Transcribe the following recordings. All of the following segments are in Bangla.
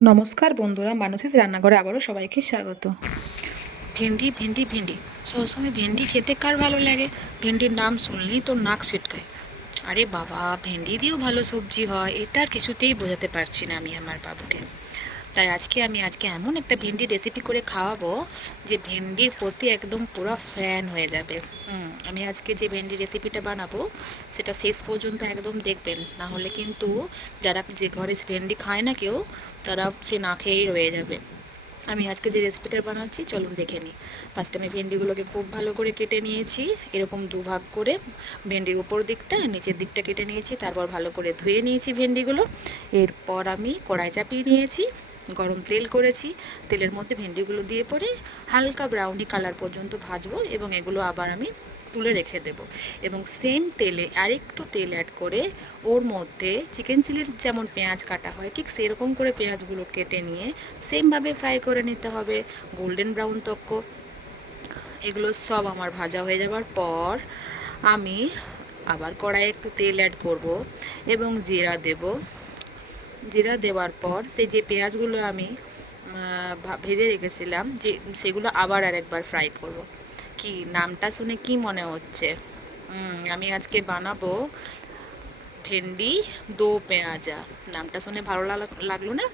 নমস্কার বন্ধুরা, মানসীস রান্নাঘরে আবারও সবাইকে স্বাগত। ভেন্ডি ভেন্ডি ভেন্ডি, সবসময় ভেন্ডি খেতে কার ভালো লাগে? ভেন্ডির নাম শুনলেই তো নাক সিটকায়। আরে বাবা, ভেন্ডি দিয়েও ভালো সবজি হয়, এটা আর কিছুতেই বোঝাতে পারছি না আমি আমার বাবুকে। তাই আজকে এমন একটা ভেন্ডি রেসিপি করে খাওয়াবো যে ভেন্ডির প্রতি একদম পুরো ফ্যান হয়ে যাবে। আমি আজকে যে ভেন্ডি রেসিপিটা বানাবো সেটা শেষ পর্যন্ত একদম দেখবেন, না হলে কিন্তু যারা যে ঘরে ভেন্ডি খায় না কেউ, তারা সে না খেয়েই রয়ে যাবে। আমি আজকে যে রেসিপিটা বানাচ্ছি চলুন দেখে নিই। ফার্স্টে আমি ভেন্ডিগুলোকে খুব ভালো করে কেটে নিয়েছি, এরকম দুভাগ করে। ভেন্ডির উপর দিকটা নিচের দিকটা কেটে নিয়েছি, তারপর ভালো করে ধুয়ে নিয়েছি ভেন্ডিগুলো। এরপর আমি কড়াই চাপিয়ে নিয়েছি, গরম তেল করেছি। তেলের মধ্যে ভেন্ডিগুলো দিয়ে পরে হালকা ব্রাউনি কালার পর্যন্ত ভাজবো এবং এগুলো আবার আমি তুলে রেখে দেব। এবং সেম তেলে আরেকটু তেল অ্যাড করে ওর মধ্যে চিকেন চিলির যেমন পেঁয়াজ কাটা হয় ঠিক সেরকম করে পেঁয়াজগুলো কেটে নিয়ে সেমভাবে ফ্রাই করে নিতে হবে, গোল্ডেন ব্রাউন তক্ক। এগুলো সব আমার ভাজা হয়ে যাওয়ার পর আমি আবার কড়াইয়ে একটু তেল অ্যাড করব এবং জিরা দেব। জিরা দেওয়ার পর সেই যে পেঁয়াজগুলো আমি ভেজে রেখেছিলাম যে সেগুলো আবার আরেকবার ফ্রাই করব। কি নামটা শুনে কি মনে হচ্ছে? আমি আজকে বানাবো ভেন্ডি দো পেঁয়াজা। নামটা শুনে ভালো লাগলো না?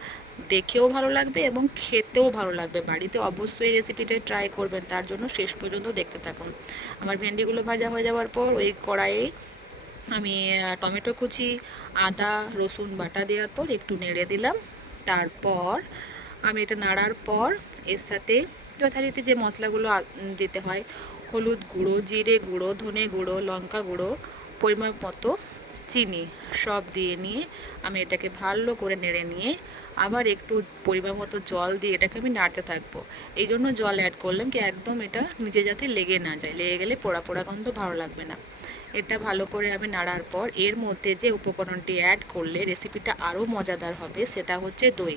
দেখেও ভালো লাগবে এবং খেতেও ভালো লাগবে। বাড়িতে অবশ্যই রেসিপিটা ট্রাই করবেন, তার জন্য শেষ পর্যন্ত দেখতে থাকুন। আমার ভেন্ডিগুলো ভাজা হয়ে যাওয়ার পর ওই কড়াইয়ে আমি টমেটো কুচি, আদা রসুন বাটা দেওয়ার পর একটু নেড়ে দিলাম। তারপর আমি এটা নাড়ার পর এর সাথে যথারীতি যে মশলাগুলো দিতে হয়, হলুদ গুঁড়ো, জিরে গুঁড়ো, ধনে গুঁড়ো, লঙ্কা গুঁড়ো, পরিমাণ মতো চিনি, সব দিয়ে নিয়ে আমি এটাকে ভালো করে নেড়ে নিয়ে আবার একটু পরিমাণ মতো জল দিয়ে এটাকে আমি নাড়তে থাকবো। এই জন্য জল অ্যাড করলাম কি একদম এটা নিজে যাতে লেগে না যায়, লেগে গেলে পোড়া পোড়া গন্ধ ভালো লাগবে না। এটা ভালো করে আমি নাড়ার পর এর মধ্যে যে উপকরণটি অ্যাড করলে রেসিপিটা আরও মজাদার হবে সেটা হচ্ছে দই।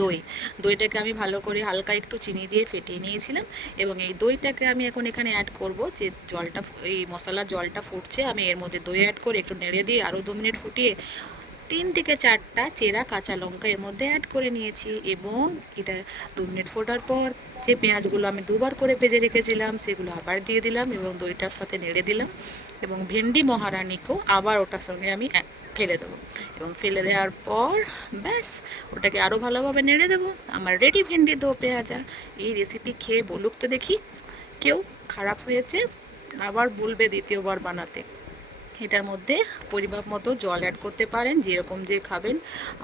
দই দইটাকে আমি ভালো করে হালকা একটু চিনি দিয়ে ফেটিয়ে নিয়েছিলাম এবং এই দইটাকে আমি এখন এখানে অ্যাড করব। যে জলটা, এই মশলার জলটা ফুটছে, আমি এর মধ্যে দই অ্যাড করে একটু নেড়ে দিয়ে আরও 2 মিনিট ফুটিয়ে 3 থেকে 4টা চেরা কাঁচা লঙ্কা এর মধ্যে অ্যাড করে নিয়েছি এবং এটা 2 মিনিট ফোটার পর যে পেঁয়াজগুলো আমি দুবার করে ভেজে রেখেছিলাম সেগুলো আবার দিয়ে দিলাম এবং দইটার সাথে নেড়ে দিলাম এবং ভেন্ডি মহারানিকেও আবার ওটার সঙ্গে আমি ফেলে দেবো এবং ফেলে দেওয়ার পর ব্যাস ওটাকে আরও ভালোভাবে নেড়ে দেবো। আমার রেডি ভেন্ডি দো পেঁয়াজা। এই রেসিপি খেয়ে বলুক তো দেখি কেউ খারাপ হয়েছে, আবার বলবে দ্বিতীয়বার বানাতে। এটার মধ্যে পরিমাপ মতো জল অ্যাড করতে পারেন, যেরকম যে খাবেন।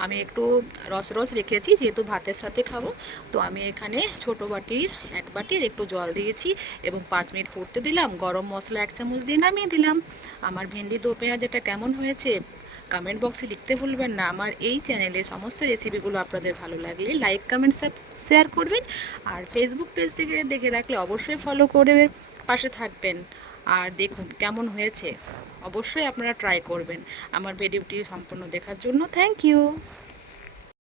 আমি একটু রস রস রেখেছি যেহেতু ভাতের সাথে খাবো, তো আমি এখানে ছোটো বাটির 1 বাটির একটু জল দিয়েছি এবং 5 মিনিট ফুটতে দিলাম। গরম মশলা 1 চামচ দিয়ে নামিয়ে দিলাম। আমার ভেন্ডি দো পেঁয়াজাটা কেমন হয়েছে কমেন্ট বক্সে লিখতে ভুলবেন না। আমার এই চ্যানেলের সমস্ত রেসিপিগুলো আপনাদের ভালো লাগলে লাইক কমেন্ট শেয়ার করবেন, আর ফেসবুক পেজ থেকে দেখে রাখলে অবশ্যই ফলো করে পাশে থাকবেন। আর দেখুন কেমন হয়েছে, অবশ্যই আপনারা ট্রাই করবেন। আমার ভিডিওটি সম্পূর্ণ দেখার জন্য থ্যাংক ইউ।